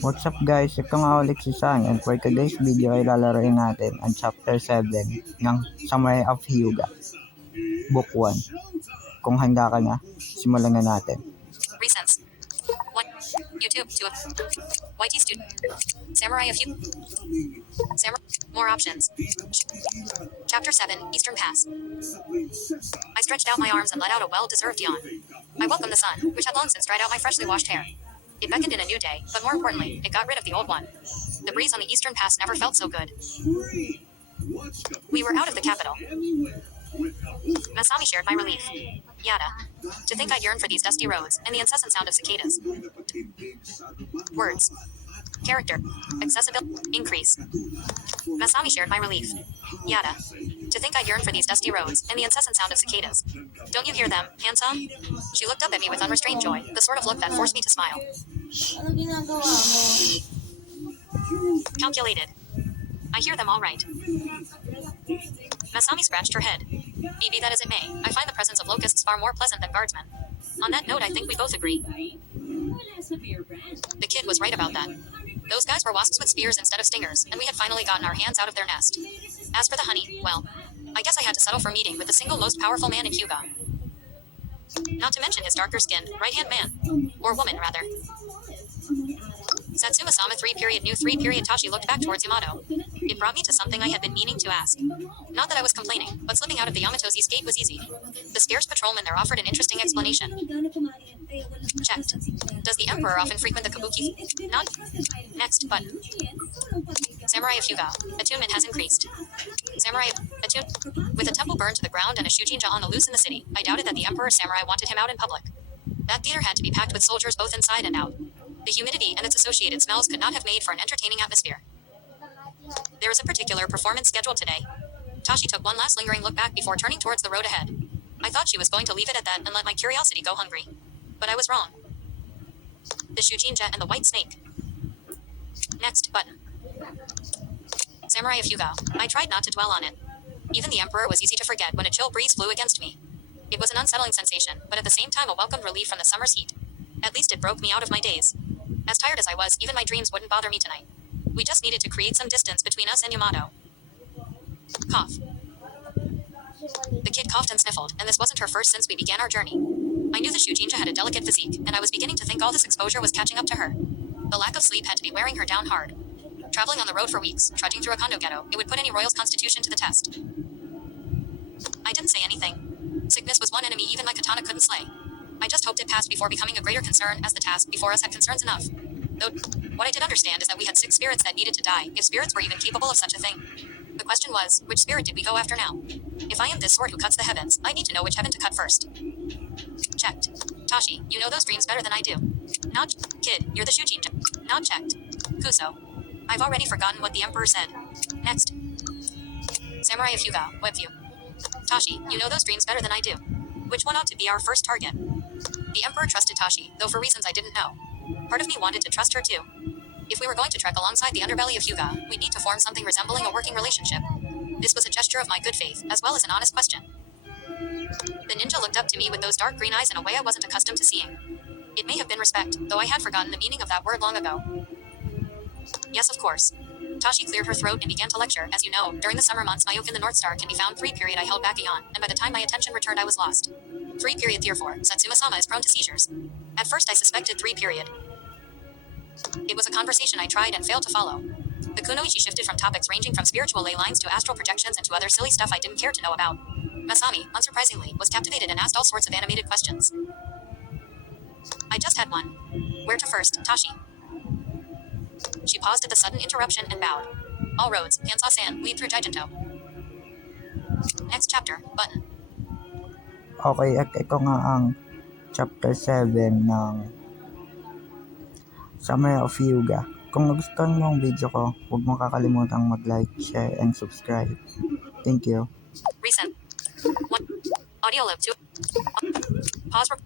What's up guys, ito nga ulit si San, and for today's video ay lalaroin natin ang chapter 7 ng Samurai of Hyuga, book 1. Kung handa ka na, simulan na natin. Recents. 1. YouTube. 2. YT Student. Samurai of Hyuga. More options. Chapter 7, Eastern Pass. I stretched out my arms and let out a well-deserved yawn. I welcomed the sun, which had long since dried out my freshly washed hair. It beckoned in a new day, but more importantly, it got rid of the old one. The breeze on the Eastern Pass never felt so good. We were out of the capital. Masami shared my relief. Yada. To think I yearn for these dusty roads, and the incessant sound of cicadas. Words. Character. Accessibility. Increase. Masami shared my relief. Yada. To think I yearn for these dusty roads, and the incessant sound of cicadas. Don't you hear them, Handsaw? She looked up at me with unrestrained joy, the sort of look that forced me to smile. Ano ginagawa mo? Calculated. I hear them all right. Masami scratched her head. Be that as it may, I find the presence of locusts far more pleasant than guardsmen. On that note, I think we both agree. The kid was right about that. Those guys were wasps with spears instead of stingers, and we had finally gotten our hands out of their nest. As for the honey, well, I guess I had to settle for meeting with the single most powerful man in Hyuga. Not to mention his darker-skinned, right-hand man. Or woman, rather. Satsuma-sama 3-period new 3-period Tashi looked back towards Yamato. It brought me to something I had been meaning to ask. Not that I was complaining, but slipping out of the Yamato's east gate was easy. The scarce patrolman there offered an interesting explanation. Checked. Does the Emperor often frequent the Kabuki? Not. Next button. Samurai of Hyuga. Attunement has increased. Samurai attune. With a temple burned to the ground and a shujinja on the loose in the city, I doubted that the Emperor's samurai wanted him out in public. That theater had to be packed with soldiers both inside and out. The humidity and its associated smells could not have made for an entertaining atmosphere. There is a particular performance scheduled today. Tashi took one last lingering look back before turning towards the road ahead. I thought she was going to leave it at that and let my curiosity go hungry. But I was wrong. The shujinja and the white snake. Next button. Samurai of Hyuga. I tried not to dwell on it. Even the Emperor was easy to forget when a chill breeze flew against me. It was an unsettling sensation, but at the same time a welcomed relief from the summer's heat. At least it broke me out of my daze. As tired as I was, even my dreams wouldn't bother me tonight. We just needed to create some distance between us and Yamato. Cough. The kid coughed and sniffled, and this wasn't her first since we began our journey. I knew the shujinja had a delicate physique, and I was beginning to think all this exposure was catching up to her. The lack of sleep had to be wearing her down hard. Traveling on the road for weeks, trudging through a condo ghetto, it would put any royal's constitution to the test. I didn't say anything. Sickness was one enemy even my katana couldn't slay. I just hoped it passed before becoming a greater concern, as the task before us had concerns enough. Though, what I did understand is that we had 6 spirits that needed to die, if spirits were even capable of such a thing. The question was, which spirit did we go after now? If I am this sword who cuts the heavens, I need to know which heaven to cut first. Checked. Tashi, you know those dreams better than I do. Not kid, you're the shujinja. Not checked. Kuso. I've already forgotten what the Emperor said. Next. Samurai of Hyuga, Webview. Tashi, you know those dreams better than I do. Which one ought to be our first target? The Emperor trusted Tashi, though for reasons I didn't know. Part of me wanted to trust her too. If we were going to trek alongside the underbelly of Hyuga, we'd need to form something resembling a working relationship. This was a gesture of my good faith, as well as an honest question. The ninja looked up to me with those dark green eyes in a way I wasn't accustomed to seeing. It may have been respect, though I had forgotten the meaning of that word long ago. Yes, of course. Tashi cleared her throat and began to lecture. As you know, during the summer months my yoke in the North Star can be found 3-period. I held back a yawn, and by the time my attention returned I was lost. 3-period therefore, Satsuma-sama is prone to seizures. At first I suspected 3-period. It was a conversation I tried and failed to follow. The kunoichi shifted from topics ranging from spiritual ley lines to astral projections and to other silly stuff I didn't care to know about. Masami, unsurprisingly, was captivated and asked all sorts of animated questions. I just had one. Where to first, Tashi? She paused at the sudden interruption and bowed. All roads, Handsaw-san, lead through Jigento. Next chapter, button. Okay, at ito nga ang chapter 7 ng Samurai of Hyuga. Kung nagustuhan mo ang video ko, huwag mong kakalimutang mag-like, share, and subscribe. Thank you. Recent. 1. Audio loop 2. Pause.